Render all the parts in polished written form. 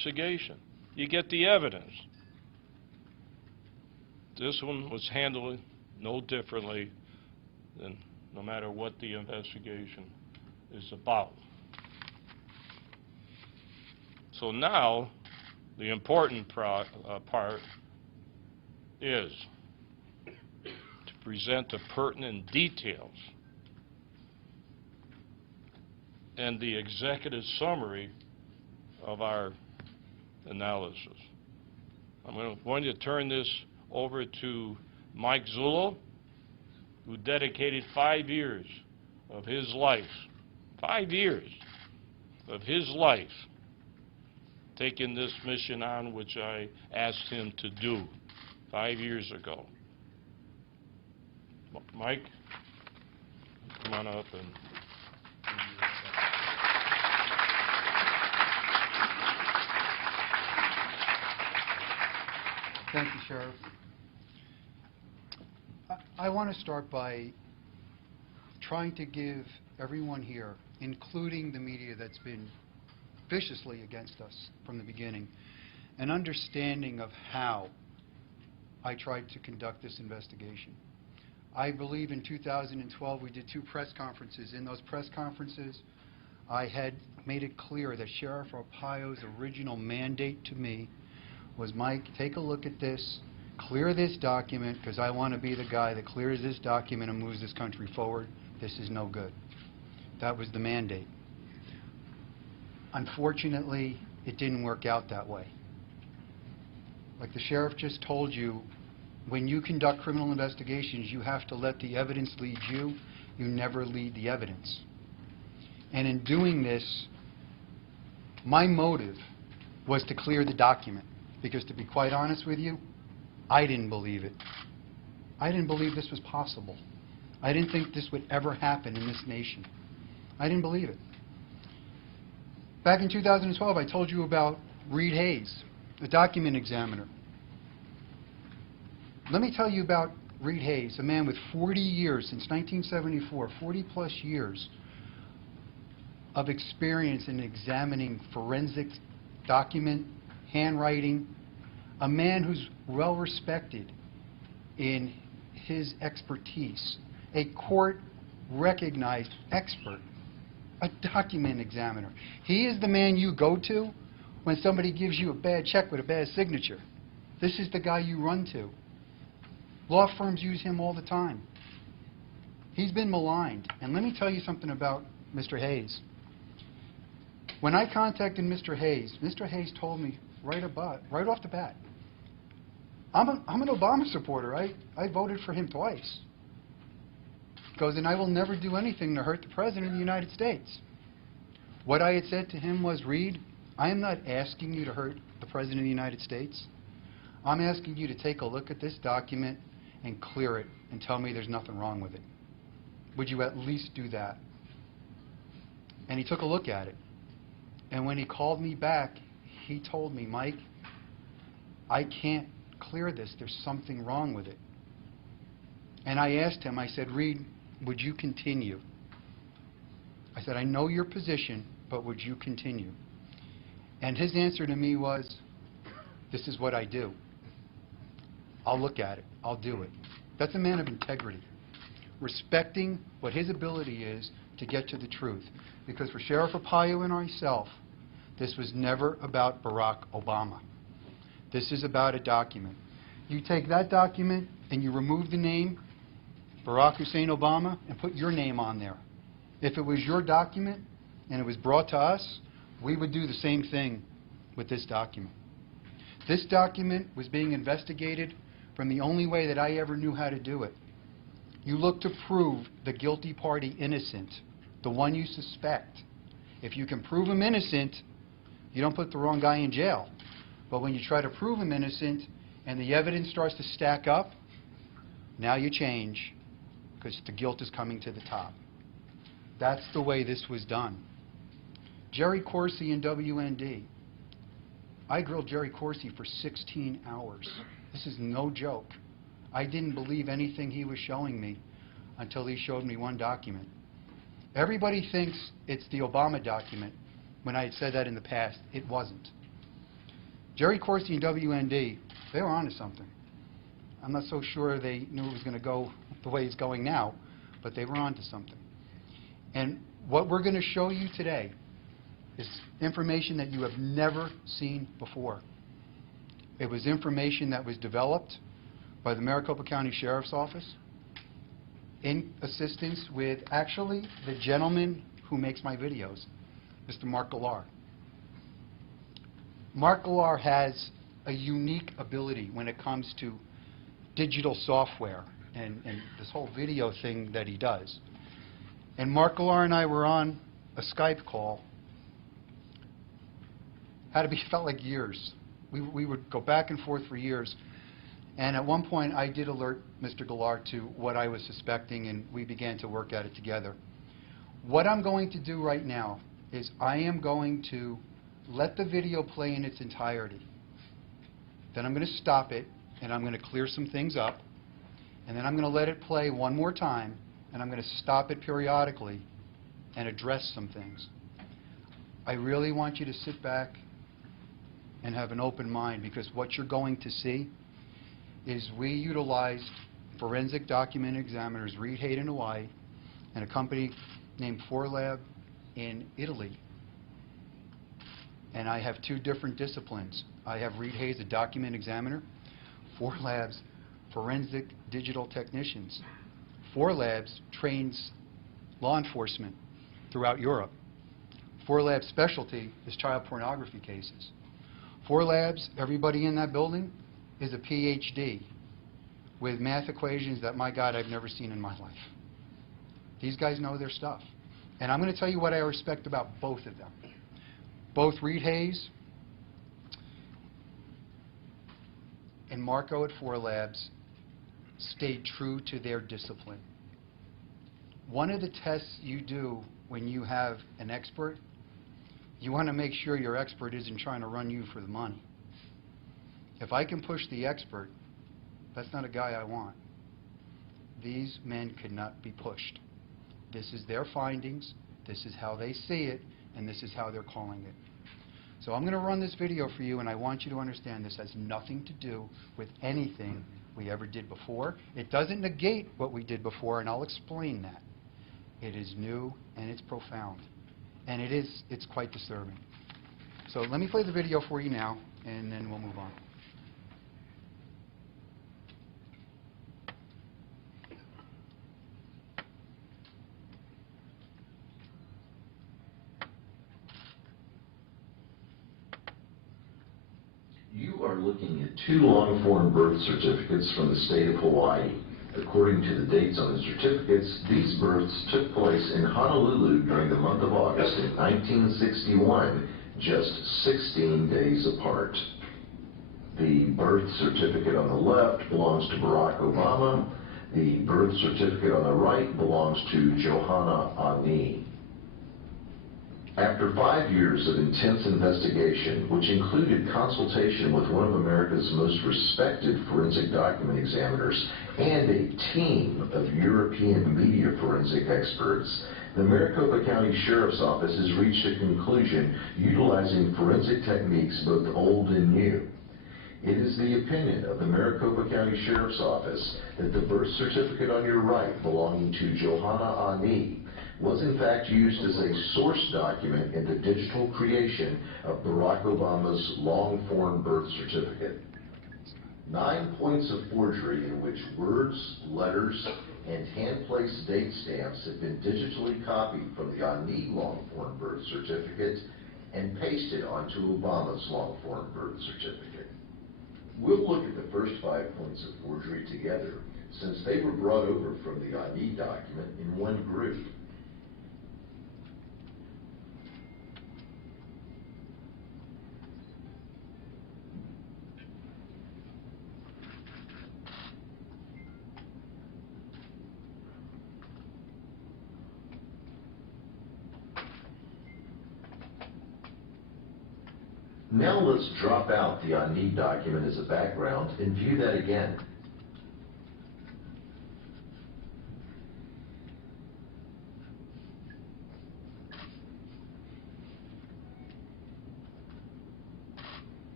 investigation. You get the evidence. This one was handled no differently than no matter what the investigation is about. So now, the important part is to present the pertinent details and the executive summary of our analysis. I'm going to turn this over to Mike Zullo, who dedicated 5 years of his life, 5 years of his life, taking this mission on, which I asked him to do 5 years ago. Mike, come on up and. Thank you, Sheriff. I want to start by trying to give everyone here, including the media that's been viciously against us from the beginning, an understanding of how I tried to conduct this investigation. I believe in 2012 we did 2 press conferences. In those press conferences, I had made it clear that Sheriff Arpaio's original mandate to me was, Mike, take a look at this, clear this document, because I want to be the guy that clears this document and moves this country forward. This is no good. That was the mandate. Unfortunately, it didn't work out that way. Like the sheriff just told you, when you conduct criminal investigations, you have to let the evidence lead you. You never lead the evidence. And in doing this, my motive was to clear the document. Because to be quite honest with you, I didn't believe it. I didn't believe this was possible. I didn't think this would ever happen in this nation. I didn't believe it. Back in 2012, I told you about Reed Hayes, a document examiner. Let me tell you about Reed Hayes, a man with 40 years, since 1974, 40 plus years of experience in examining forensic document, handwriting, a man who's well respected in his expertise, a court-recognized expert, a document examiner. He is the man you go to when somebody gives you a bad check with a bad signature. This is the guy you run to. Law firms use him all the time. He's been maligned. And let me tell you something about Mr. Hayes. When I contacted Mr. Hayes told me right off the bat, I'm an Obama supporter. I voted for him twice. He goes, and I will never do anything to hurt the President of the United States. What I had said to him was, Reed, I am not asking you to hurt the President of the United States. I'm asking you to take a look at this document and clear it and tell me there's nothing wrong with it. Would you at least do that? And he took a look at it. And when he called me back, he told me, Mike, I can't clear this. There's something wrong with it. And I asked him, I said, Reed, would you continue? I said, I know your position, but would you continue? And his answer to me was, this is what I do. I'll look at it. I'll do it. That's a man of integrity, respecting what his ability is to get to the truth. Because for Sheriff Arpaio and myself, this was never about Barack Obama. This is about a document. You take that document and you remove the name Barack Hussein Obama and put your name on there. If it was your document and it was brought to us, we would do the same thing with this document. This document was being investigated from the only way that I ever knew how to do it. You look to prove the guilty party innocent, the one you suspect. If you can prove him innocent, you don't put the wrong guy in jail. But when you try to prove him innocent and the evidence starts to stack up, now you change because the guilt is coming to the top. That's the way this was done. Jerry Corsi and WND. I grilled Jerry Corsi for 16 hours. This is no joke. I didn't believe anything he was showing me until he showed me one document. Everybody thinks it's the Obama document. When I had said that in the past, it wasn't. Jerry Corsi and WND, they were onto something. I'm not so sure they knew it was going to go the way it's going now, but they were onto something. And what we're going to show you today is information that you have never seen before. It was information that was developed by the Maricopa County Sheriff's Office in assistance with actually the gentleman who makes my videos, Mr. Mark Galar. Mark Galar has a unique ability when it comes to digital software and this whole video thing that he does. And Mark Galar and I were on a Skype call. Felt like years. We would go back and forth for years. And at one point, I did alert Mr. Galar to what I was suspecting, and we began to work at it together. What I'm going to do right now is I am going to let the video play in its entirety. Then I'm going to stop it, and I'm going to clear some things up. And then I'm going to let it play one more time, and I'm going to stop it periodically and address some things. I really want you to sit back and have an open mind, because what you're going to see is we utilized forensic document examiners, Reed Hayes in Hawaii, and a company named ForLab in Italy. And I have two different disciplines. I have Reed Hayes, a document examiner, ForLab's forensic digital technicians. ForLab's trains law enforcement throughout Europe. ForLab's specialty is child pornography cases. ForLab's, everybody in that building is a PhD with math equations that, my God, I've never seen in my life. These guys know their stuff. And I'm going to tell you what I respect about both of them. Both Reed Hayes and Marco at ForLab's stayed true to their discipline. One of the tests you do when you have an expert, you want to make sure your expert isn't trying to run you for the money. If I can push the expert, that's not a guy I want. These men could not be pushed. This is their findings, this is how they see it, and this is how they're calling it. So I'm going to run this video for you, and I want you to understand this has nothing to do with anything we ever did before. It doesn't negate what we did before, and I'll explain that. It is new, and it's profound. And it's quite disturbing. So let me play the video for you now, and then we'll move on. You are looking at two long-form birth certificates from the state of Hawaii. According to the dates on the certificates, these births took place in Honolulu during the month of August in 1961, just 16 days apart. The birth certificate on the left belongs to Barack Obama. The birth certificate on the right belongs to Johanna Ani. After 5 years of intense investigation, which included consultation with one of America's most respected forensic document examiners and a team of European media forensic experts, the Maricopa County Sheriff's Office has reached a conclusion utilizing forensic techniques both old and new. It is the opinion of the Maricopa County Sheriff's Office that the birth certificate on your right belonging to Johanna Ani was in fact used as a source document in the digital creation of Barack Obama's long-form birth certificate. 9 points of forgery in which words, letters, and hand-placed date stamps have been digitally copied from the Ani long-form birth certificate and pasted onto Obama's long-form birth certificate. We'll look at the first 5 points of forgery together, since they were brought over from the Ani document in one group. Now let's drop out the Ani document as a background and view that again.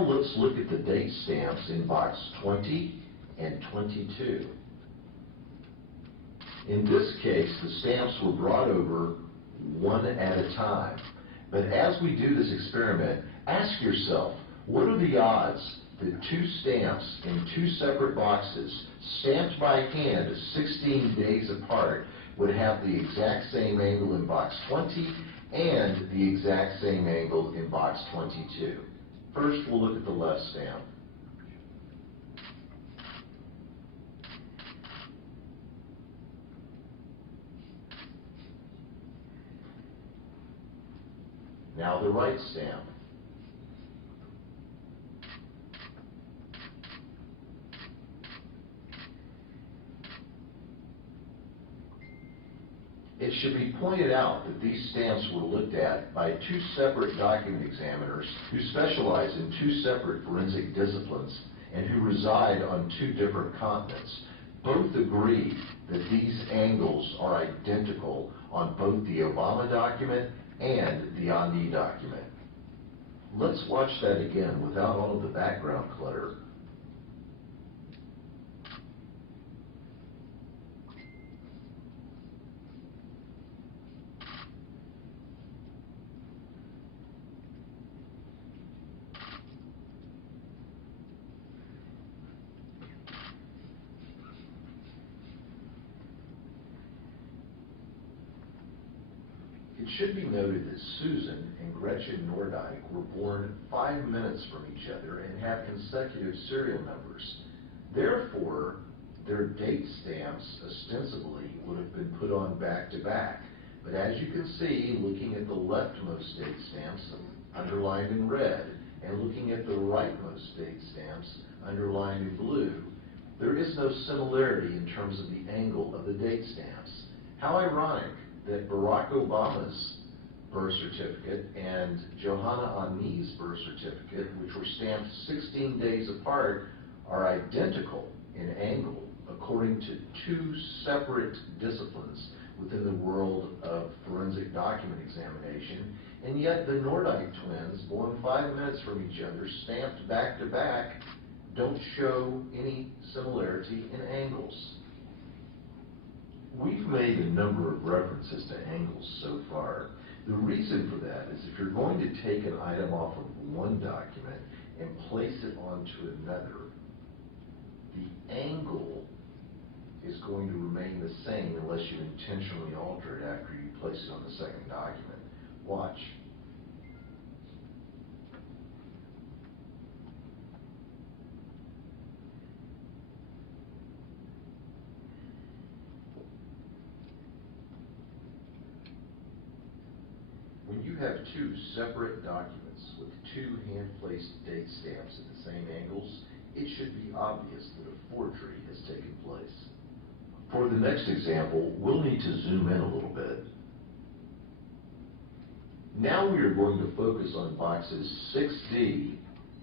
Now let's look at the date stamps in box 20 and 22. In this case, the stamps were brought over one at a time. But as we do this experiment, ask yourself, what are the odds that two stamps in two separate boxes, stamped by hand 16 days apart, would have the exact same angle in box 20 and the exact same angle in box 22? First, we'll look at the left stamp. Now the right stamp. It should be pointed out that these stamps were looked at by two separate document examiners who specialize in two separate forensic disciplines and who reside on two different continents. Both agree that these angles are identical on both the Obama document and the Ani document. Let's watch that again without all of the background clutter. It should be noted that Susan and Gretchen Nordyke were born 5 minutes from each other and have consecutive serial numbers. Therefore, their date stamps ostensibly would have been put on back to back. But as you can see, looking at the leftmost date stamps underlined in red and looking at the rightmost date stamps underlined in blue, there is no similarity in terms of the angle of the date stamps. How ironic that Barack Obama's birth certificate and Johanna Ani's birth certificate, which were stamped 16 days apart, are identical in angle according to two separate disciplines within the world of forensic document examination, and yet the Nordyke twins, born 5 minutes from each other, stamped back to back, don't show any similarity in angles. We've made a number of references to angles so far. The reason for that is if you're going to take an item off of one document and place it onto another, the angle is going to remain the same unless you intentionally alter it after you place it on the second document. Watch. When you have two separate documents with two hand-placed date stamps at the same angles, it should be obvious that a forgery has taken place. For the next example, we'll need to zoom in a little bit. Now we are going to focus on boxes 6D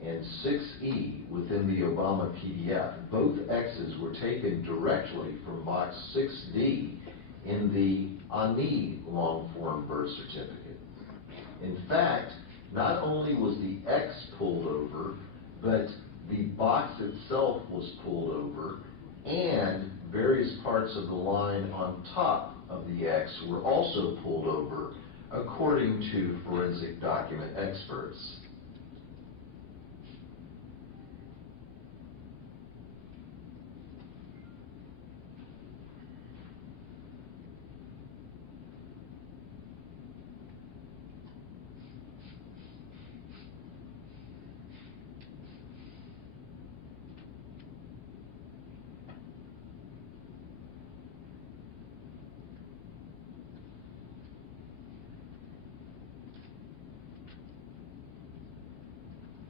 and 6E within the Obama PDF. Both X's were taken directly from box 6D in the Ani long-form birth certificate. In fact, not only was the X pulled over, but the box itself was pulled over, and various parts of the line on top of the X were also pulled over, according to forensic document experts.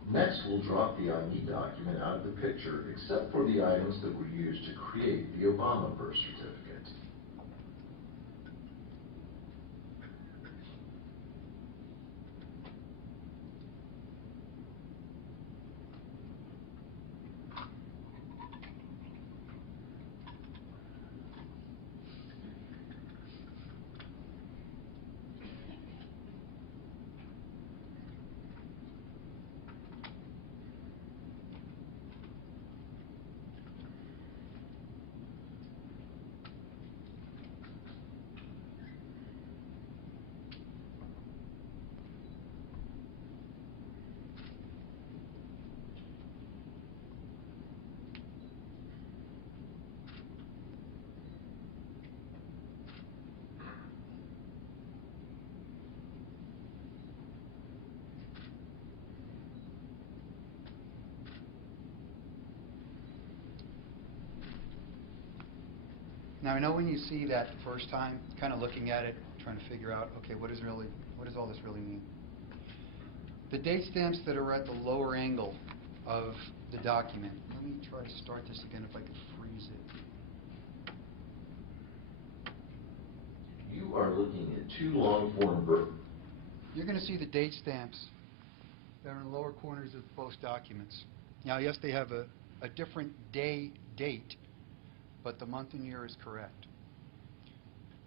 Next, we'll drop the Ani document out of the picture, except for the items that were used to create the Obama birth certificate. Now, I know when you see that the first time, kind of looking at it, trying to figure out, okay, what does all this really mean? The date stamps that are at the lower angle of the document. Let me try to start this again if I could freeze it. You are looking at two long-form You're going to see the date stamps that are in the lower corners of both documents. Now, yes, they have a different date, but the month and year is correct.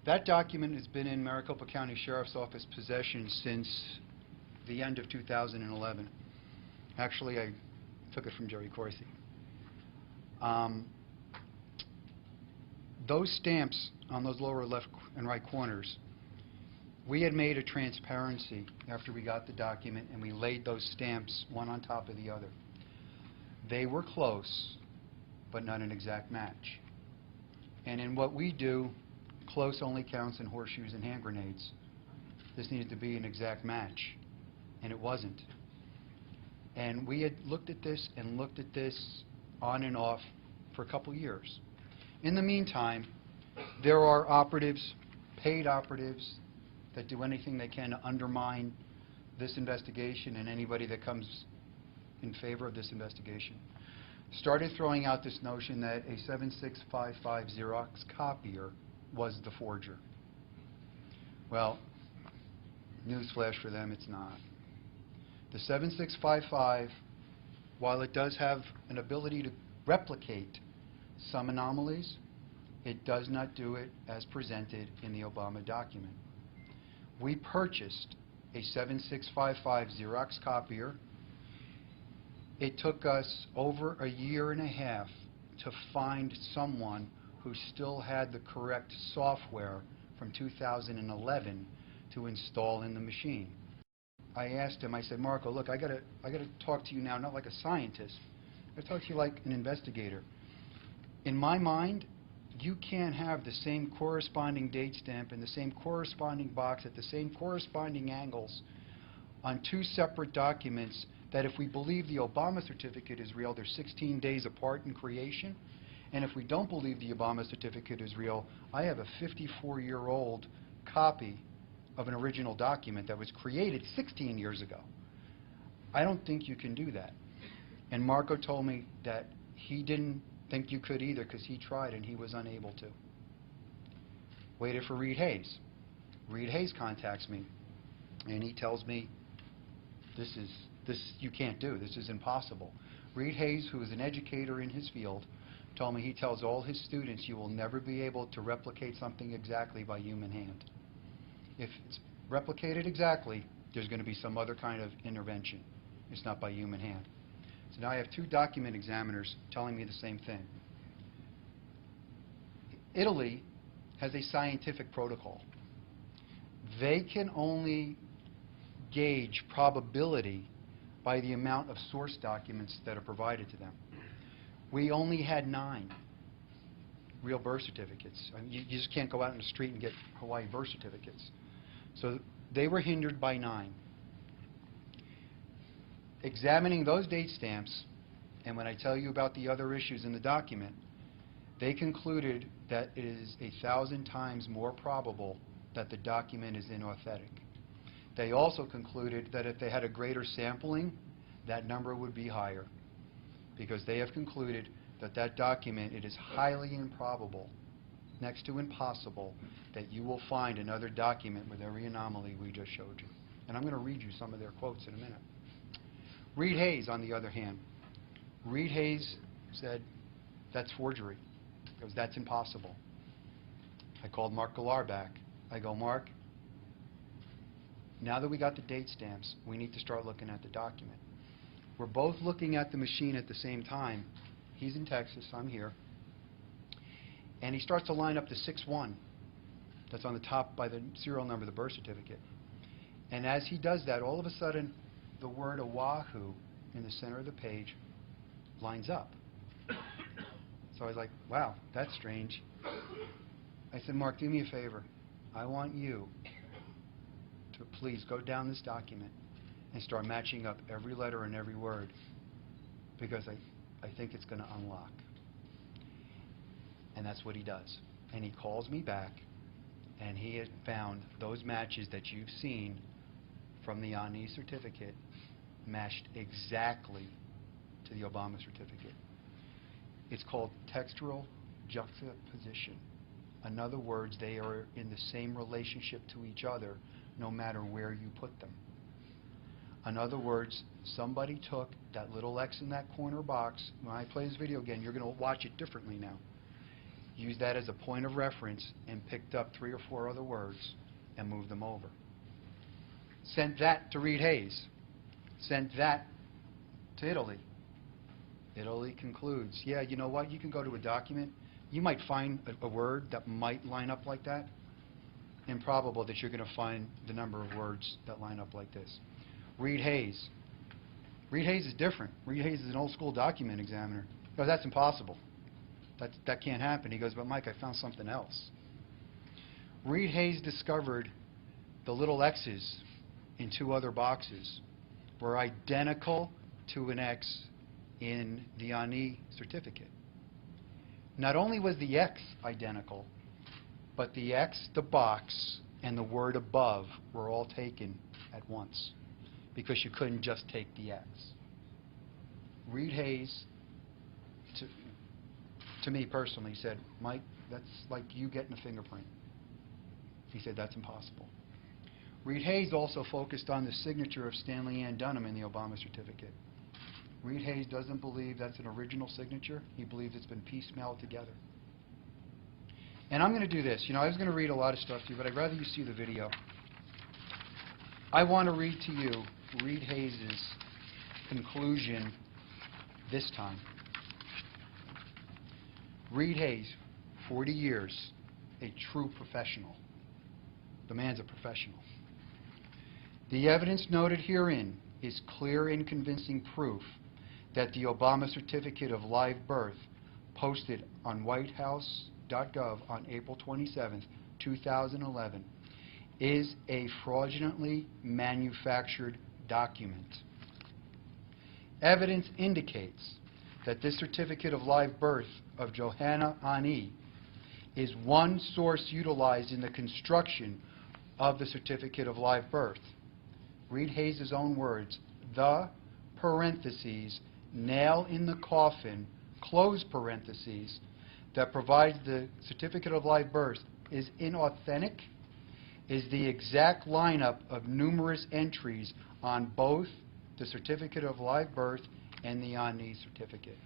That document has been in Maricopa County Sheriff's Office possession since the end of 2011. Actually, I took it from Jerry Corsi. Those stamps on those lower left and right corners, we had made a transparency after we got the document, and we laid those stamps one on top of the other. They were close, but not an exact match. And in what we do, close only counts in horseshoes and hand grenades. This needed to be an exact match, and it wasn't. And we had looked at this and looked at this on and off for a couple years. In the meantime, there are operatives, paid operatives, that do anything they can to undermine this investigation and anybody that comes in favor of this investigation. Started throwing out this notion that a 7655 Xerox copier was the forger. Well, newsflash for them, it's not. The 7655, while it does have an ability to replicate some anomalies, it does not do it as presented in the Obama document. We purchased a 7655 Xerox copier. It took us over a year and a half to find someone who still had the correct software from 2011 to install in the machine. I asked him, I said, Marco, look, I gotta talk to you now, not like a scientist. I talk to you like an investigator. In my mind, you can't have the same corresponding date stamp in the same corresponding box at the same corresponding angles on two separate documents that if we believe the Obama certificate is real, they're 16 days apart in creation. And if we don't believe the Obama certificate is real, I have a 54-year-old copy of an original document that was created 16 years ago. I don't think you can do that. And Marco told me that he didn't think you could either because he tried and he was unable to. Waited for Reed Hayes. Reed Hayes contacts me and he tells me this you can't do. This is impossible. Reed Hayes, who is an educator in his field, told me he tells all his students you will never be able to replicate something exactly by human hand. If it's replicated exactly, there's going to be some other kind of intervention. It's not by human hand. So now I have two document examiners telling me the same thing. Italy has a scientific protocol. They can only gauge probability by the amount of source documents that are provided to them. We only had 9 real birth certificates. I mean, you just can't go out in the street and get Hawaii birth certificates. So they were hindered by 9. Examining those date stamps, and when I tell you about the other issues in the document, they concluded that it is 1,000 times more probable that the document is inauthentic. They also concluded that if they had a greater sampling, that number would be higher, because they have concluded that that document, it is highly improbable, next to impossible, that you will find another document with every anomaly we just showed you. And I'm going to read you some of their quotes in a minute. Reed Hayes, on the other hand, Reed Hayes said, that's forgery. He goes, that's impossible. I called Mark Galar back. I go, Mark, now that we got the date stamps, we need to start looking at the document. We're both looking at the machine at the same time. He's in Texas, I'm here. And he starts to line up the 6-1 that's on the top by the serial number of the birth certificate. And as he does that, all of a sudden, the word Oahu in the center of the page lines up. So I was like, wow, that's strange. I said, Mark, do me a favor. I want you to please go down this document and start matching up every letter and every word, because I think it's going to unlock. And that's what he does. And he calls me back, and he had found those matches that you've seen from the Ani certificate matched exactly to the Obama certificate. It's called textual juxtaposition. In other words, they are in the same relationship to each other no matter where you put them. In other words, somebody took that little X in that corner box. When I play this video again, you're going to watch it differently now. Use that as a point of reference and picked up 3 or 4 other words and moved them over. Sent that to Reed Hayes. Sent that to Italy. Italy concludes, yeah, you know what? You can go to a document. You might find a word that might line up like that. Improbable that you're going to find the number of words that line up like this. Reed Hayes. Reed Hayes is different. Reed Hayes is an old school document examiner. He goes, that's impossible. That can't happen. He goes, but Mike, I found something else. Reed Hayes discovered the little X's in 2 other boxes were identical to an X in the Ani certificate. Not only was the X identical, but the X, the box, and the word above were all taken at once because you couldn't just take the X. Reed Hayes, to me personally, said, Mike, that's like you getting a fingerprint. He said, that's impossible. Reed Hayes also focused on the signature of Stanley Ann Dunham in the Obama certificate. Reed Hayes doesn't believe that's an original signature. He believes it's been piecemealed together. And I'm going to do this. You know, I was going to read a lot of stuff to you, but I'd rather you see the video. I want to read to you Reed Hayes' conclusion this time. Reed Hayes, 40 years, a true professional. The man's a professional. The evidence noted herein is clear and convincing proof that the Obama certificate of live birth posted on whitehouse.gov on April 27, 2011 is a fraudulently manufactured document. Evidence indicates that this certificate of live birth of Johanna Ani is one source utilized in the construction of the certificate of live birth. Reed Hayes' own words, the parentheses, nail in the coffin, close parentheses, that provides the certificate of live birth is inauthentic, is the exact lineup of numerous entries on both the certificate of live birth and the Ani certificate.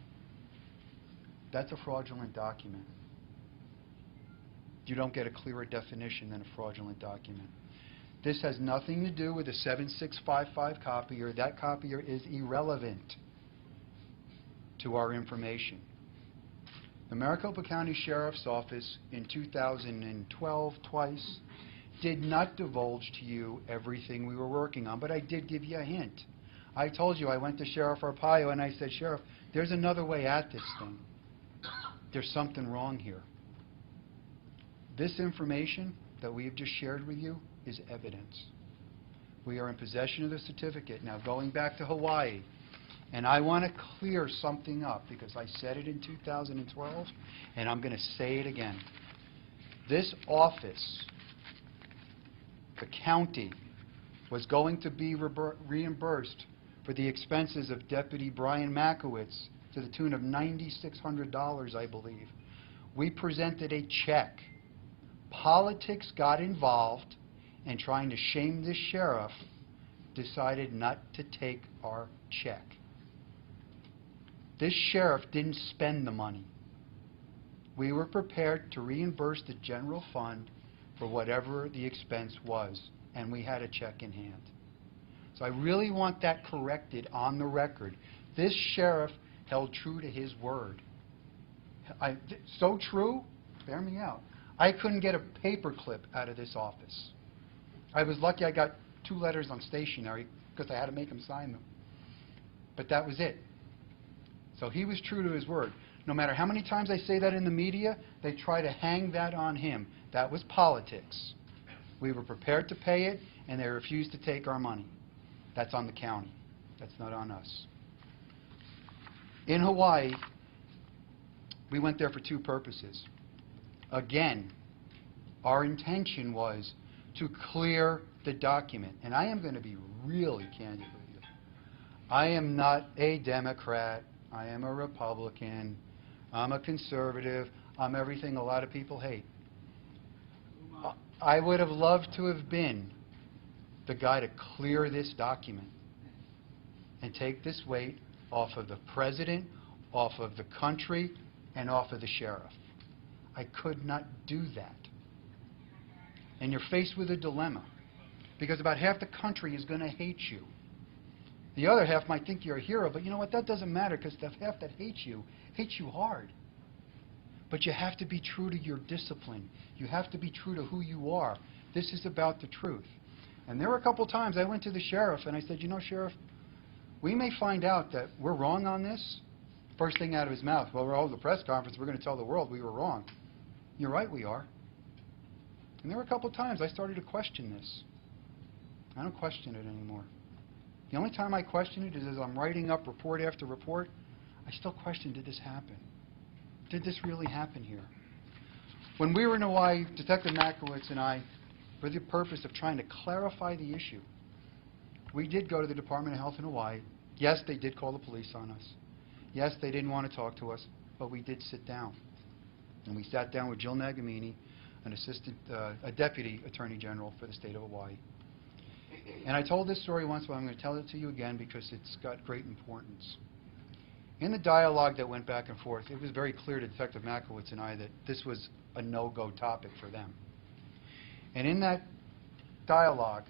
That's a fraudulent document. You don't get a clearer definition than a fraudulent document. This has nothing to do with a 7655 copier. That copier is irrelevant to our information. The Maricopa County Sheriff's Office in 2012, twice, did not divulge to you everything we were working on, but I did give you a hint. I told you I went to Sheriff Arpaio and I said, Sheriff, there's another way at this thing. There's something wrong here. This information that we have just shared with you is evidence. We are in possession of the certificate. Now, going back to Hawaii, and I want to clear something up because I said it in 2012, and I'm going to say it again. This office, the county, was going to be reimbursed for the expenses of Deputy Brian Makowitz to the tune of $9,600, I believe. We presented a check. Politics got involved, and trying to shame this sheriff, decided not to take our check. This sheriff didn't spend the money. We were prepared to reimburse the general fund for whatever the expense was, and we had a check in hand. So I really want that corrected on the record. This sheriff held true to his word. So true, bear me out. I couldn't get a paper clip out of this office. I was lucky I got 2 letters on stationery because I had to make him sign them. But that was it. So he was true to his word. No matter how many times I say that in the media, they try to hang that on him. That was politics. We were prepared to pay it, and they refused to take our money. That's on the county. That's not on us. In Hawaii, we went there for 2 purposes. Again, our intention was to clear the document. And I am going to be really candid with you. I am not a Democrat. I am a Republican. I'm a conservative. I'm everything a lot of people hate. I would have loved to have been the guy to clear this document and take this weight off of the president, off of the country, and off of the sheriff. I could not do that. And you're faced with a dilemma, because about half the country is going to hate you. The other half might think you're a hero, but you know what? That doesn't matter, because the half that hates you hard. But you have to be true to your discipline. You have to be true to who you are. This is about the truth. And there were a couple times I went to the sheriff and I said, you know, Sheriff, we may find out that we're wrong on this. First thing out of his mouth, well, we're holding a press conference, we're going to tell the world we were wrong. You're right, we are. And there were a couple times I started to question this. I don't question it anymore. The only time I question it is as I'm writing up report after report. I still question, did this happen? Did this really happen here? When we were in Hawaii, Detective Makowitz and I, for the purpose of trying to clarify the issue, we did go to the Department of Health in Hawaii. Yes, they did call the police on us. Yes, they didn't want to talk to us, but we did sit down. And we sat down with Jill Nagamini, a deputy attorney general for the state of Hawaii. And I told this story once, but I'm going to tell it to you again because it's got great importance. In the dialogue that went back and forth, it was very clear to Detective Makowitz and I that this was a no-go topic for them. And in that dialogue,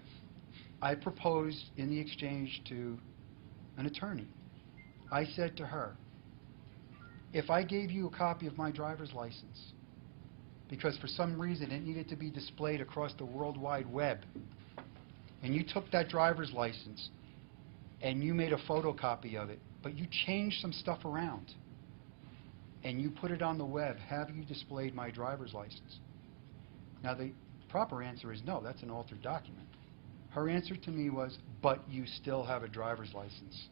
I proposed in the exchange to an attorney. I said to her, if I gave you a copy of my driver's license, because for some reason it needed to be displayed across the World Wide Web, and you took that driver's license and you made a photocopy of it, but you changed some stuff around, and you put it on the web, have you displayed my driver's license? Now, the proper answer is no, that's an altered document. Her answer to me was, but you still have a driver's license.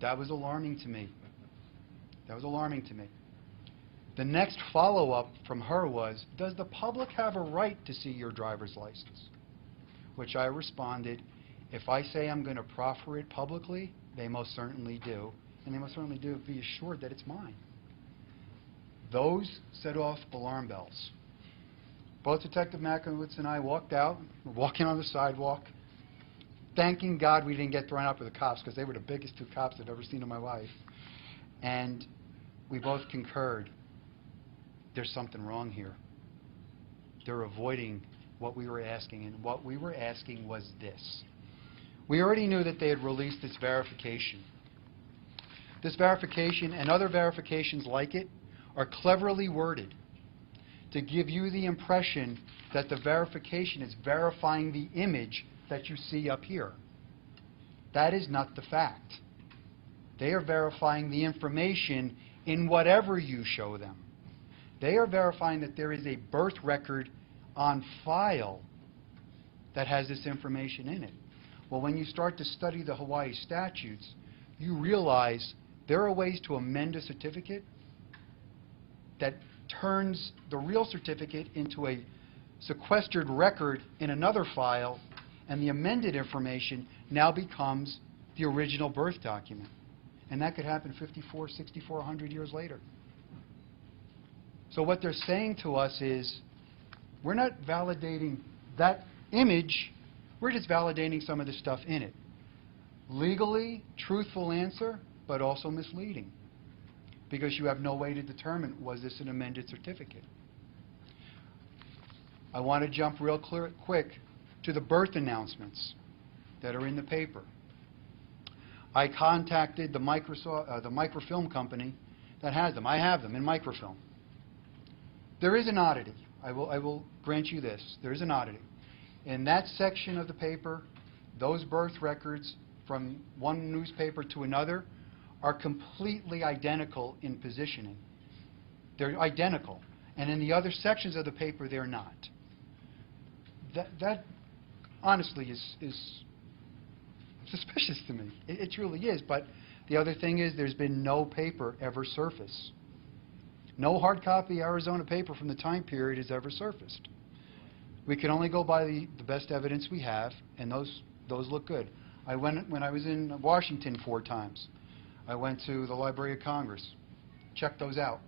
That was alarming to me. That was alarming to me. The next follow-up from her was, does the public have a right to see your driver's license? Which I responded, if I say I'm going to proffer it publicly, they most certainly do, and they most certainly do be assured that it's mine. Those set off alarm bells. Both Detective Makowitz and I walked out, walking on the sidewalk, thanking God we didn't get thrown out with the cops, because they were the biggest two cops I've ever seen in my life. And we both concurred, there's something wrong here. They're avoiding what we were asking, and what we were asking was this. We already knew that they had released this verification. This verification and other verifications like it are cleverly worded to give you the impression that the verification is verifying the image that you see up here. That is not the fact. They are verifying the information in whatever you show them. They are verifying that there is a birth record on file that has this information in it. Well, when you start to study the Hawaii statutes, you realize there are ways to amend a certificate that turns the real certificate into a sequestered record in another file, and the amended information now becomes the original birth document. And that could happen 54, 64, 100 years later. So what they're saying to us is, we're not validating that image, we're just validating some of the stuff in it. Legally, truthful answer, but also misleading, because you have no way to determine, was this an amended certificate? I want to jump real quick to the birth announcements that are in the paper. I contacted the microfilm company that has them. I have them in microfilm. There is an oddity. I will grant you this. There is an oddity. In that section of the paper, those birth records from one newspaper to another are completely identical in positioning. They're identical. And in the other sections of the paper, they're not. That honestly is suspicious to me. It truly is. But the other thing is there's been no paper ever surface No hard copy Arizona paper from the time period has ever surfaced. We can only go by the best evidence we have, and those look good. When I was in Washington 4 times, I went to the Library of Congress, checked those out.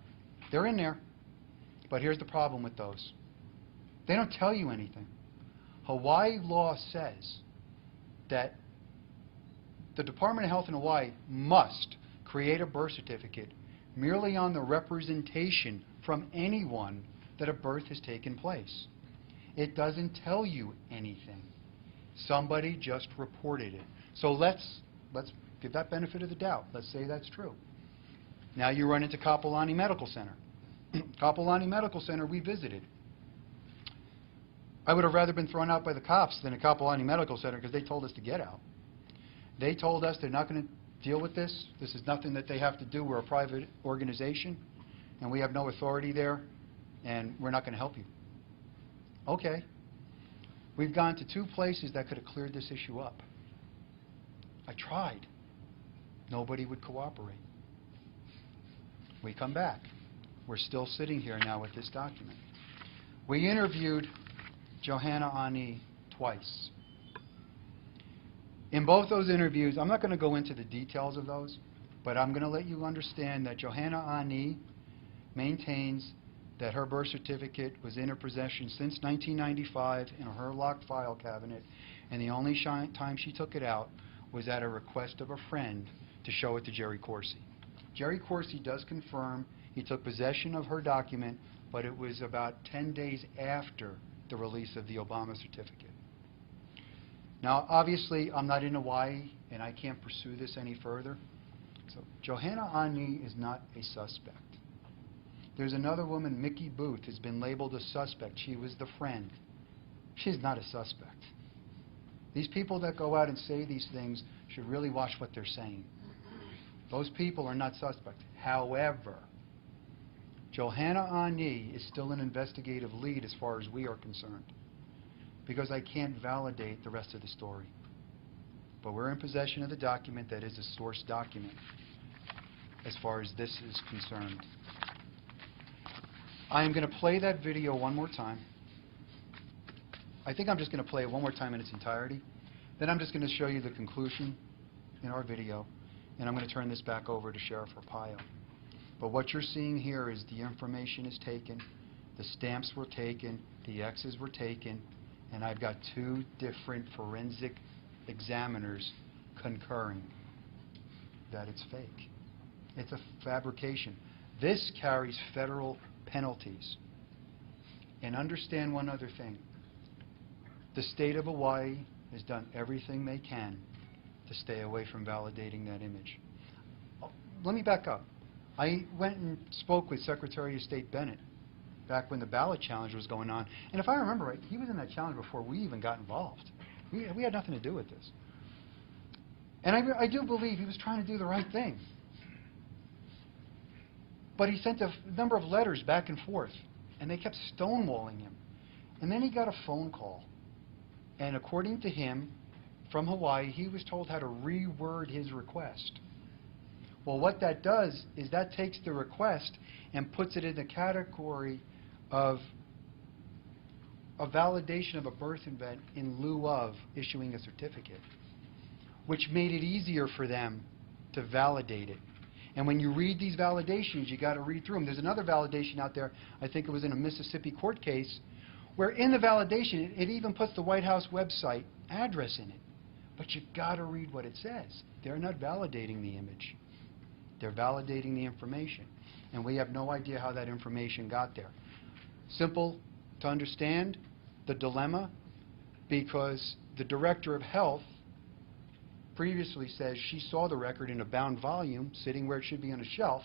They're in there, but here's the problem with those. They don't tell you anything. Hawaii law says that the Department of Health in Hawaii must create a birth certificate merely on the representation from anyone that a birth has taken place. It doesn't tell you anything. Somebody just reported it. So let's give that benefit of the doubt. Let's say that's true. Now you run into Kapolani Medical Center. Kapolani Medical Center we visited. I would have rather been thrown out by the cops than a Kapolani Medical Center because they told us to get out. They told us they're not going to deal with this. This is nothing that they have to do. We're a private organization, and we have no authority there, and we're not going to help you. Okay. We've gone to 2 places that could have cleared this issue up. I tried. Nobody would cooperate. We come back. We're still sitting here now with this document. We interviewed Johanna Ani twice. In both those interviews, I'm not going to go into the details of those, but I'm going to let you understand that Johanna Ani maintains that her birth certificate was in her possession since 1995 in her locked file cabinet, and the only time she took it out was at a request of a friend to show it to Jerry Corsi. Jerry Corsi does confirm he took possession of her document, but it was about 10 days after the release of the Obama certificate. Now, obviously, I'm not in Hawaii, and I can't pursue this any further. So Johanna Ani is not a suspect. There's another woman, Mickey Booth, has been labeled a suspect. She was the friend. She's not a suspect. These people that go out and say these things should really watch what they're saying. Those people are not suspects. However, Johanna Ani is still an investigative lead as far as we are concerned, because I can't validate the rest of the story. But we're in possession of the document that is a source document as far as this is concerned. I am going to play that video one more time. I think I'm just going to play it one more time in its entirety. Then I'm just going to show you the conclusion in our video, and I'm going to turn this back over to Sheriff Arpaio. But what you're seeing here is the information is taken, the stamps were taken, the X's were taken, and I've got 2 different forensic examiners concurring that it's fake. It's a fabrication. This carries federal penalties. And understand one other thing. The state of Hawaii has done everything they can to stay away from validating that image. Let me back up. I went and spoke with Secretary of State Bennett back when the ballot challenge was going on. And if I remember right, he was in that challenge before we even got involved. We had nothing to do with this. And I do believe he was trying to do the right thing. But he sent a number of letters back and forth, and they kept stonewalling him. And then he got a phone call. And according to him, from Hawaii, he was told how to reword his request. Well, what that does is that takes the request and puts it in the category of a validation of a birth event in lieu of issuing a certificate, which made it easier for them to validate it. And when you read these validations, you got to read through them. There's another validation out there, I think it was in a Mississippi court case, where in the validation, it even puts the Whitehouse website address in it. But you got to read what it says. They're not validating the image. They're validating the information. And we have no idea how that information got there. Simple to understand, the dilemma, because the Director of Health previously says she saw the record in a bound volume sitting where it should be on a shelf.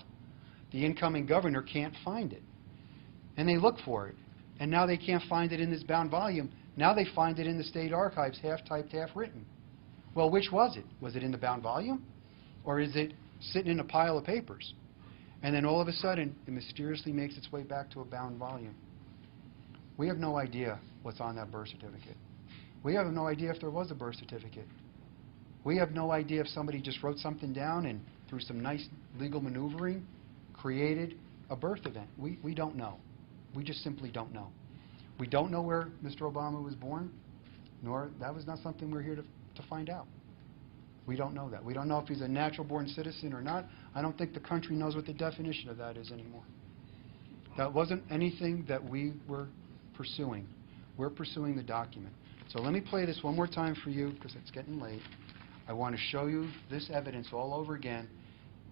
The incoming governor can't find it. And they look for it. And now they can't find it in this bound volume. Now they find it in the state archives, half typed, half written. Well, which was it? Was it in the bound volume? Or is it sitting in a pile of papers? And then all of a sudden, it mysteriously makes its way back to a bound volume. We have no idea what's on that birth certificate. We have no idea if there was a birth certificate. We have no idea if somebody just wrote something down and through some nice legal maneuvering created a birth event. We don't know. We just simply don't know. We don't know where Mr. Obama was born, nor that was not something we're here to find out. We don't know that. We don't know if he's a natural-born citizen or not. I don't think the country knows what the definition of that is anymore. That wasn't anything that we were pursuing. We're pursuing the document. So let me play this one more time for you, because it's getting late. I want to show you this evidence all over again,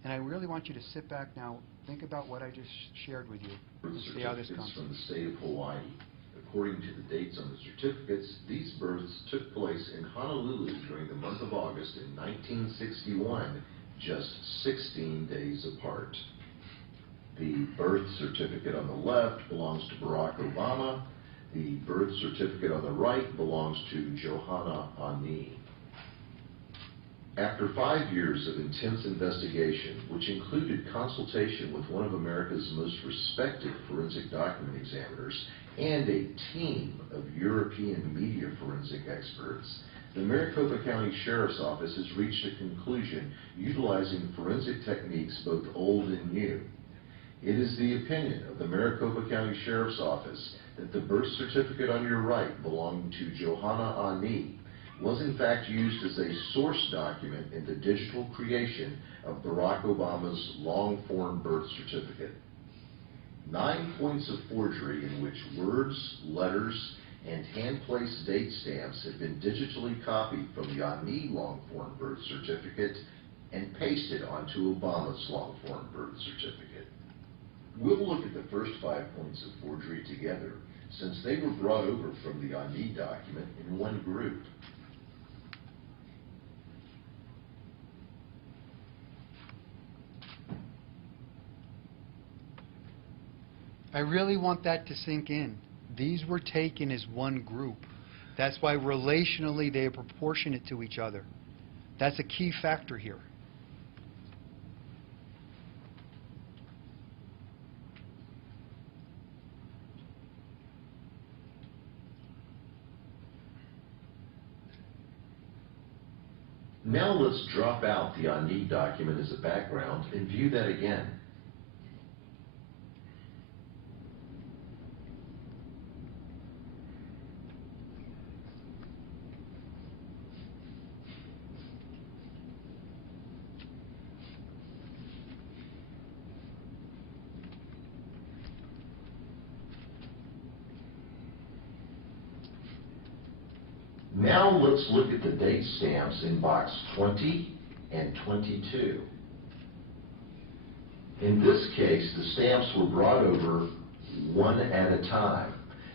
and I really want you to sit back now, think about what I just shared with you, and see how this comes. From the state of Hawaii. According to the dates on the certificates, these births took place in Honolulu during the month of August in 1961, just 16 days apart. The birth certificate on the left belongs to Barack Obama. The birth certificate on the right belongs to Johanna Ani. After 5 years of intense investigation, which included consultation with one of America's most respected forensic document examiners and a team of European media forensic experts, the Maricopa County Sheriff's Office has reached a conclusion utilizing forensic techniques both old and new. It is the opinion of the Maricopa County Sheriff's Office that the birth certificate on your right belonging to Johanna Ani was in fact used as a source document in the digital creation of Barack Obama's long-form birth certificate. 9 points of forgery in which words, letters, and hand-placed date stamps have been digitally copied from the Ani long-form birth certificate and pasted onto Obama's long-form birth certificate. We'll look at the first 5 points of forgery together, since they were brought over from the Ani document in one group. I really want that to sink in. These were taken as one group. That's why relationally they are proportionate to each other. That's a key factor here. Now let's drop out the Ani document as a background and view that again. Now let's look at the date stamps in box 20 and 22. In this case, the stamps were brought over one at a time.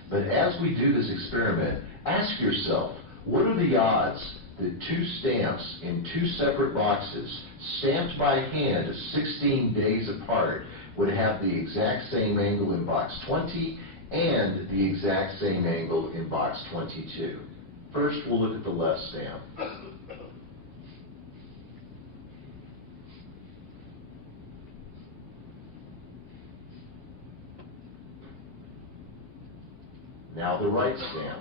But as we do this experiment, ask yourself, what are the odds that 2 stamps in 2 separate boxes, stamped by hand 16 days apart, would have the exact same angle in box 20 and the exact same angle in box 22? First, we'll look at the left stamp. Now the right stamp.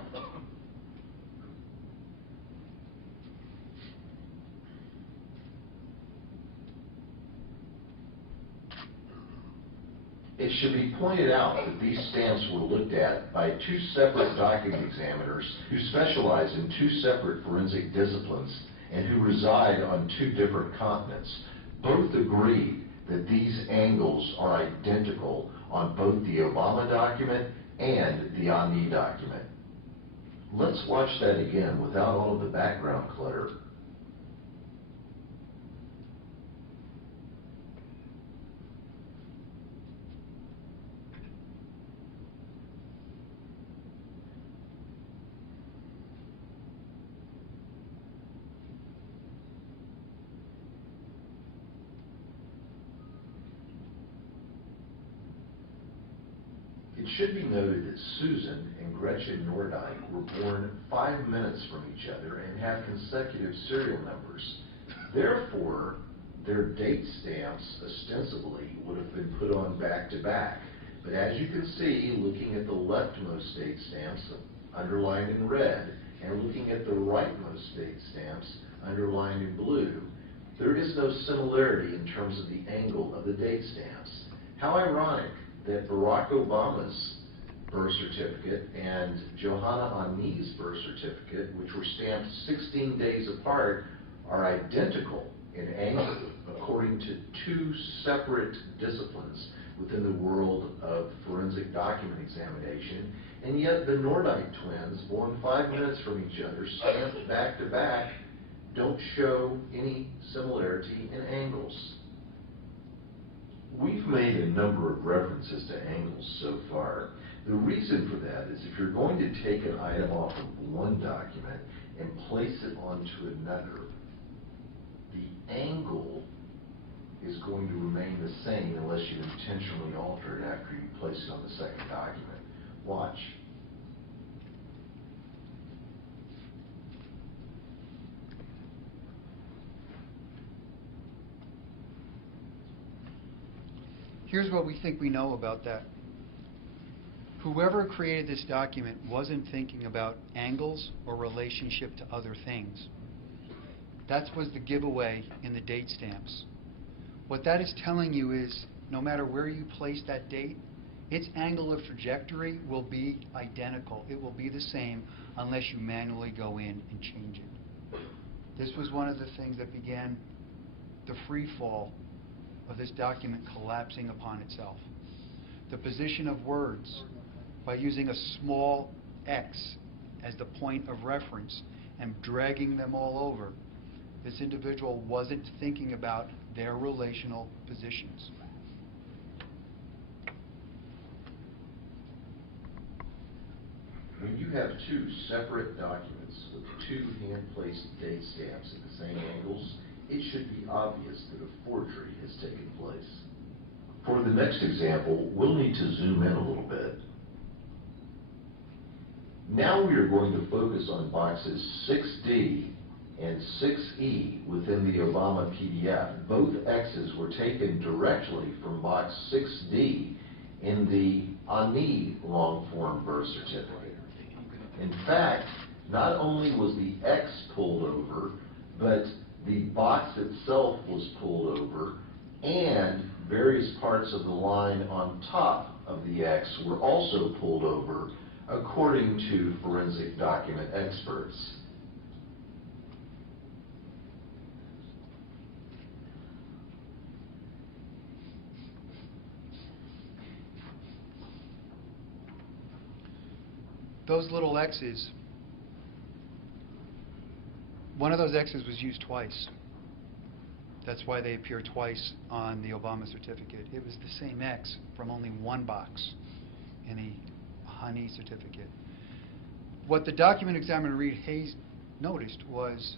It should be pointed out that these stamps were looked at by 2 separate document examiners who specialize in 2 separate forensic disciplines and who reside on 2 different continents. Both agreed that these angles are identical on both the Obama document and the Ani document. Let's watch that again without all of the background clutter. It should be noted that Susan and Gretchen Nordine were born 5 minutes from each other and have consecutive serial numbers. Therefore, their date stamps ostensibly would have been put on back to back. But as you can see, looking at the leftmost date stamps underlined in red and looking at the rightmost date stamps underlined in blue, there is no similarity in terms of the angle of the date stamps. How ironic that Barack Obama's birth certificate and Johanna Ani's birth certificate, which were stamped 16 days apart, are identical in angle, according to two separate disciplines within the world of forensic document examination, and yet the Nordite twins, born 5 minutes from each other, stamped back to back, don't show any similarity in angles. We've made a number of references to angles so far. The reason for that is if you're going to take an item off of one document and place it onto another, the angle is going to remain the same unless you intentionally alter it after you place it on the second document. Watch. Here's what we think we know about that. Whoever created this document wasn't thinking about angles or relationship to other things. That was the giveaway in the date stamps. What that is telling you is no matter where you place that date, its angle of trajectory will be identical. It will be the same unless you manually go in and change it. This was one of the things that began the free fall of this document collapsing upon itself. The position of words, by using a small x as the point of reference and dragging them all over, this individual wasn't thinking about their relational positions. When you have two separate documents with two hand-placed date stamps at the same angles, it should be obvious that a forgery has taken place. For the next example, we'll need to zoom in a little bit. Now we are going to focus on boxes 6D and 6E within the Obama PDF. Both X's were taken directly from box 6D in the Ani long-form birth certificate. In fact, not only was the X pulled over, but the box itself was pulled over, and various parts of the line on top of the X were also pulled over, according to forensic document experts. Those little X's, one of those X's was used twice. That's why they appear twice on the Obama certificate. It was the same X from only one box in the Hani certificate. What the document examiner Reed Hayes noticed was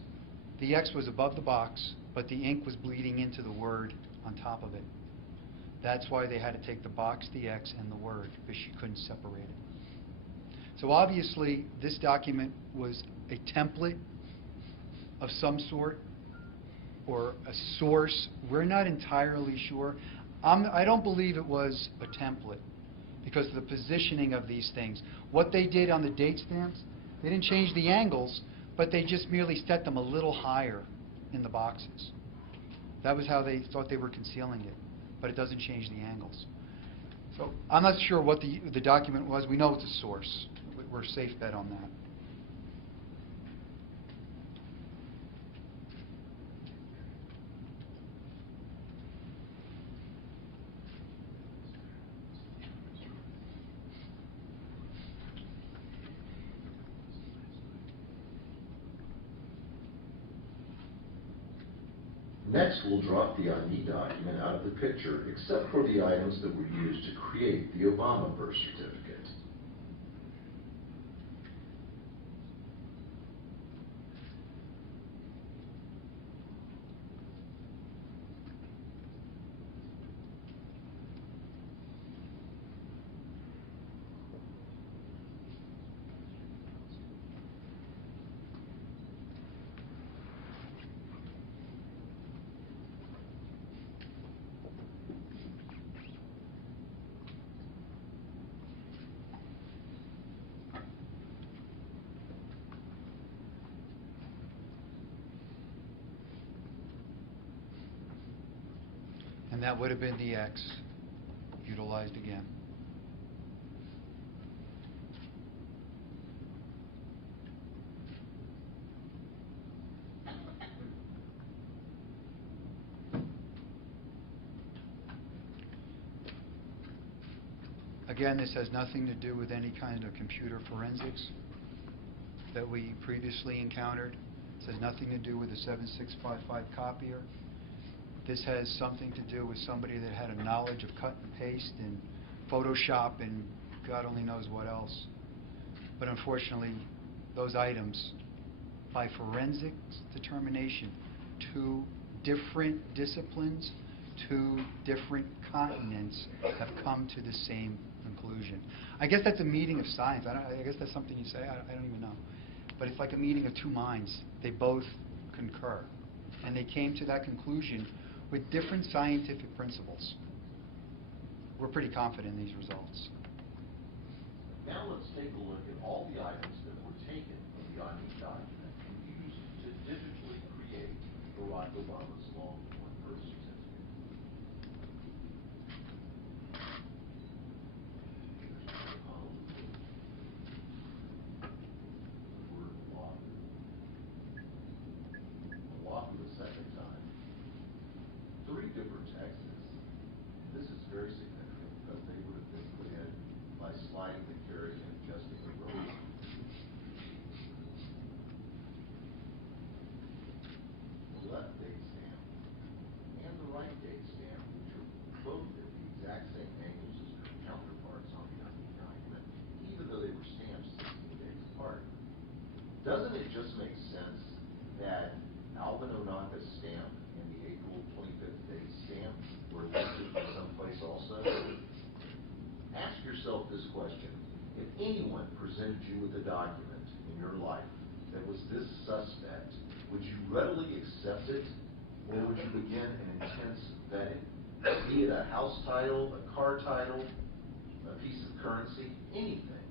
the X was above the box, but the ink was bleeding into the word on top of it. That's why they had to take the box, the X, and the word, because she couldn't separate it. So obviously, this document was a template of some sort or a source. We're not entirely sure. I don't believe it was a template because of the positioning of these things. What they did on the date stamps, they didn't change the angles, but they just merely set them a little higher in the boxes. That was how they thought they were concealing it, but it doesn't change the angles. So I'm not sure what the document was. We know it's a source. We're a safe bet on that. Next, we'll drop the Ani document out of the picture, except for the items that were used to create the Obama birth certificate. And that would have been the X. utilized again. Again, this has nothing to do with any kind of computer forensics that we previously encountered. This has nothing to do with the 7655 copier. This has something to do with somebody that had a knowledge of cut and paste and Photoshop and God only knows what else. But unfortunately, those items, by forensics determination, 2 different disciplines, 2 different continents have come to the same conclusion. I guess that's a meeting of science. I guess that's something you say. I don't even know. But it's like a meeting of 2 minds. They both concur. And they came to that conclusion with different scientific principles. We're pretty confident in these results. Now let's take a look at all the items that were taken from the IME document and used to digitally create Barack Obama's long-form birth certificate. Here's Honolulu. The word Oahu. Oahu the second time. 3 different Texas. This is very significant because they would have been put in by sliding the carry and adjusting the road. The left date stamp and the right date stamp, which are both at the exact same angles as their counterparts on the IME document, even though they were stamped 16 days apart. Doesn't it just make sense that Alvin Onaka's stamp and the April 25th date stamp were listed in someplace also? Ask yourself this question. If anyone presented you with a document in your life that was this suspect, would you readily accept it, or would you begin an intense vetting? Be it a house title, a car title, a piece of currency, anything.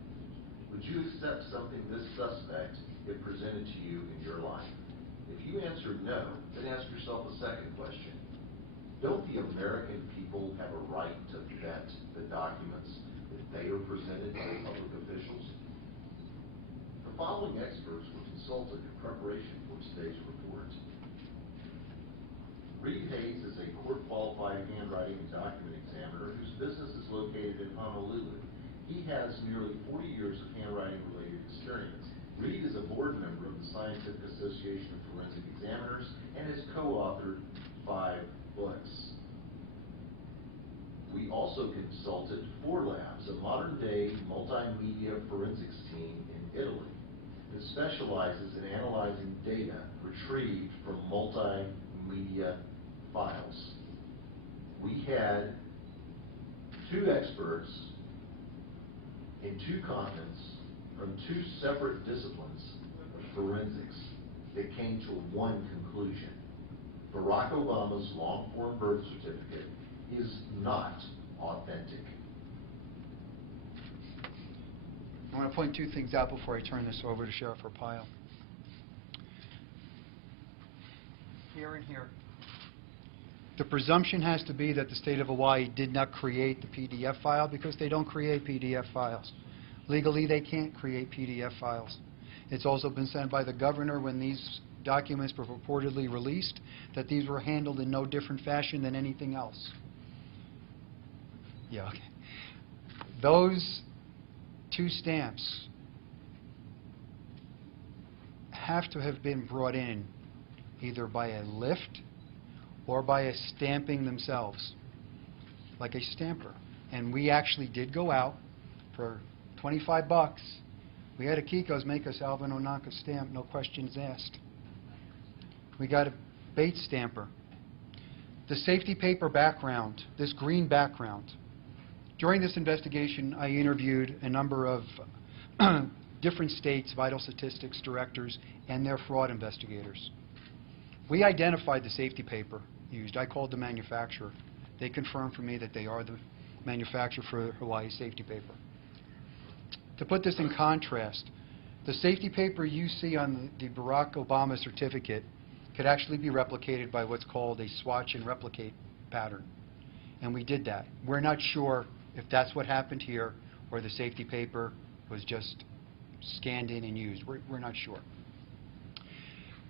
Would you accept something this suspect if presented to you in your life? If you answer no, then ask yourself a second question. Don't the American people have a right to vet the documents that they are presented by public officials? The following experts were consulted in preparation for today's report. Reed Hayes is a court-qualified handwriting and document examiner whose business is located in Honolulu. He has nearly 40 years of handwriting-related experience. Reed is a board member of the Scientific Association of Forensic Examiners and has co-authored 5 books. We also consulted 4 Labs, a modern-day multimedia forensics team in Italy that specializes in analyzing data retrieved from multimedia files. We had 2 experts in 2 continents from 2 separate disciplines of forensics that came to one conclusion. Barack Obama's long-form birth certificate is not authentic. I want to point 2 things out before I turn this over to Sheriff Arpaio. Here and here. The presumption has to be that the state of Hawaii did not create the PDF file because they don't create PDF files. Legally, they can't create PDF files. It's also been said by the governor when these documents were purportedly released that these were handled in no different fashion than anything else. Yeah, okay. Those 2 stamps have to have been brought in either by a lift or by a stamping themselves, like a stamper. And we actually did go out for $25. We had a Kiko's make us Alvin Onaka stamp, no questions asked. We got a Bates stamper. The safety paper background, this green background. During this investigation, I interviewed a number of different states' vital statistics directors and their fraud investigators. We identified the safety paper used. I called the manufacturer. They confirmed for me that they are the manufacturer for Hawaii safety paper. To put this in contrast, the safety paper you see on the Barack Obama certificate could actually be replicated by what's called a swatch and replicate pattern. And we did that. We're not sure if that's what happened here, or the safety paper was just scanned in and used. We're not sure.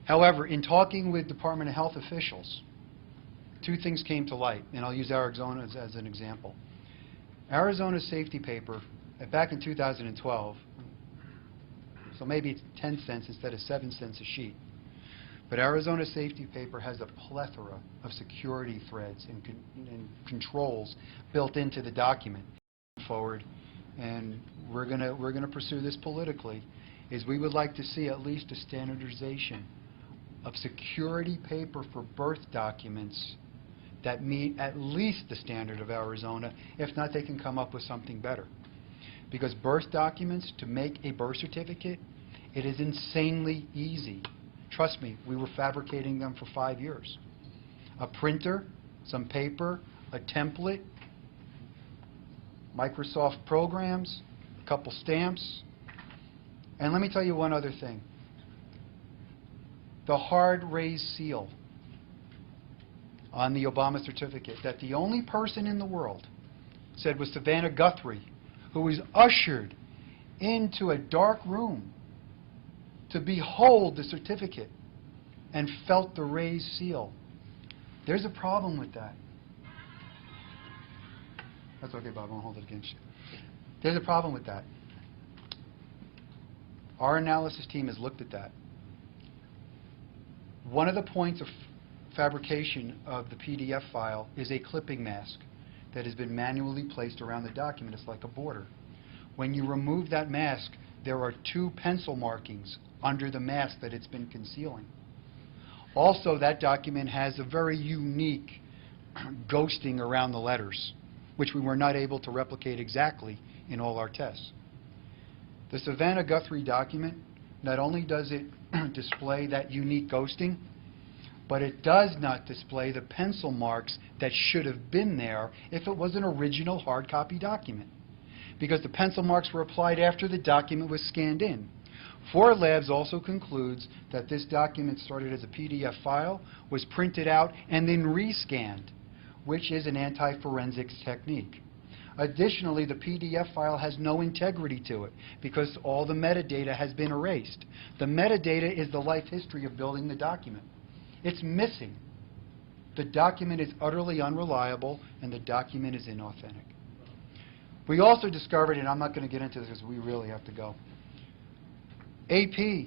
However, in talking with Department of Health officials, two things came to light, and I'll use Arizona as an example. Arizona's safety paper, back in 2012, so maybe it's 10 cents instead of 7 cents a sheet, but Arizona's safety paper has a plethora of security threads and controls built into the document. Forward, and we're gonna pursue this politically, is we would like to see at least a standardization of security paper for birth documents that meet at least the standard of Arizona. If not, they can come up with something better. Because birth documents, to make a birth certificate, it is insanely easy. Trust me, we were fabricating them for 5 years. A printer, some paper, a template, Microsoft programs, a couple stamps, and let me tell you one other thing. The hard raised seal on the Obama certificate that the only person in the world said was Savannah Guthrie, who was ushered into a dark room to behold the certificate and felt the raised seal. There's a problem with that. That's okay, Bob. I won't hold it against you. There's a problem with that. Our analysis team has looked at that. One of the points of fabrication of the PDF file is a clipping mask that has been manually placed around the document. It's like a border. When you remove that mask, there are 2 pencil markings under the mask that it's been concealing. Also, that document has a very unique ghosting around the letters, which we were not able to replicate exactly in all our tests. The Savannah Guthrie document, not only does it display that unique ghosting, but it does not display the pencil marks that should have been there if it was an original hard copy document, because the pencil marks were applied after the document was scanned in. 4 Labs also concludes that this document started as a PDF file, was printed out, and then rescanned, which is an anti-forensics technique. Additionally, the PDF file has no integrity to it because all the metadata has been erased. The metadata is the life history of building the document. It's missing. The document is utterly unreliable, and the document is inauthentic. We also discovered, and I'm not going to get into this because we really have to go, AP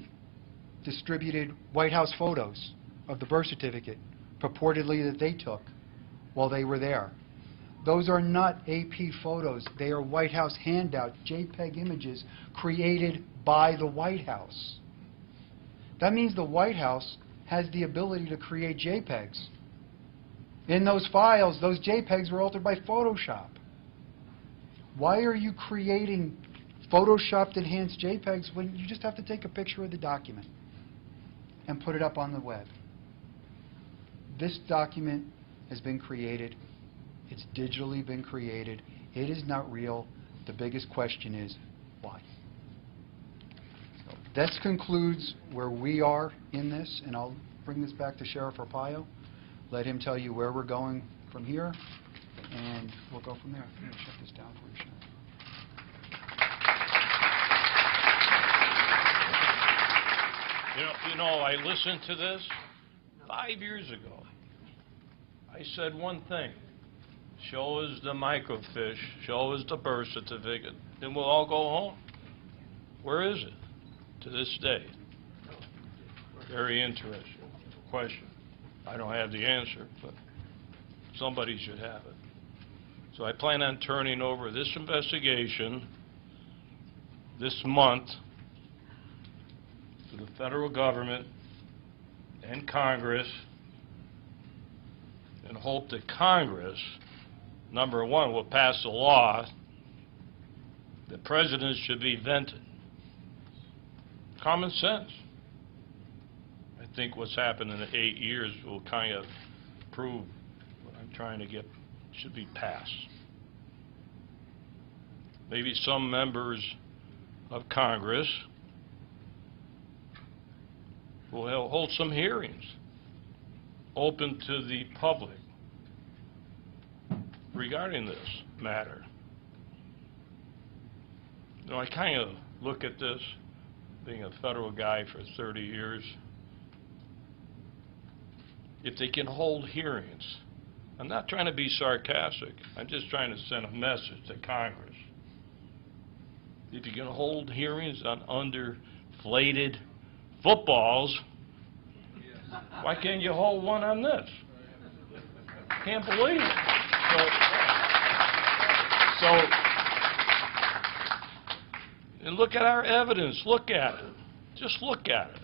distributed Whitehouse photos of the birth certificate, purportedly that they took while they were there. Those are not AP photos. They are White House handout JPEG images created by the White House. That means the White House has the ability to create JPEGs. In those files, those JPEGs were altered by Photoshop. Why are you creating Photoshopped enhanced JPEGs when you just have to take a picture of the document and put it up on the web? This document has been created. It's digitally been created. It is not real. The biggest question is, why? So that concludes where we are in this, and I'll bring this back to Sheriff Arpaio, let him tell you where we're going from here, and we'll go from there. I'm going to shut this down for you, Sheriff. You know, I listened to this 5 years ago. I said one thing. Show us the microfiche, show us the birth certificate, then we'll all go home. Where is it to this day? Very interesting question. I don't have the answer, but somebody should have it. So I plan on turning over this investigation this month to the federal government and Congress, and hope that Congress, number one, will pass a law that presidents should be vented. Common sense. I think what's happened in the 8 years will kind of prove what I'm trying to get should be passed. Maybe some members of Congress will hold some hearings open to the public regarding this matter. You know, I kind of look at this, being a federal guy for 30 years, if they can hold hearings. I'm not trying to be sarcastic. I'm just trying to send a message to Congress. If you can hold hearings on underflated footballs, why can't you hold one on this? Can't believe it. So, and look at our evidence. Look at it. Just look at it.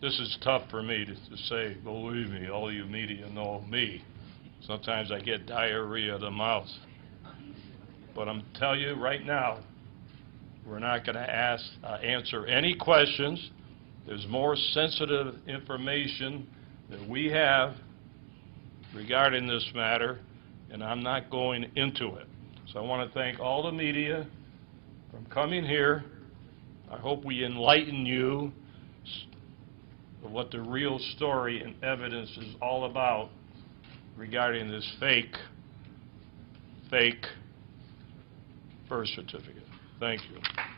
This is tough for me to say, believe me, all you media know me. Sometimes I get diarrhea of the mouth. But I'm telling you right now, we're not going to answer any questions. There's more sensitive information that we have regarding this matter, and I'm not going into it. So I want to thank all the media for coming here. I hope we enlighten you of what the real story and evidence is all about regarding this fake birth certificate. Thank you.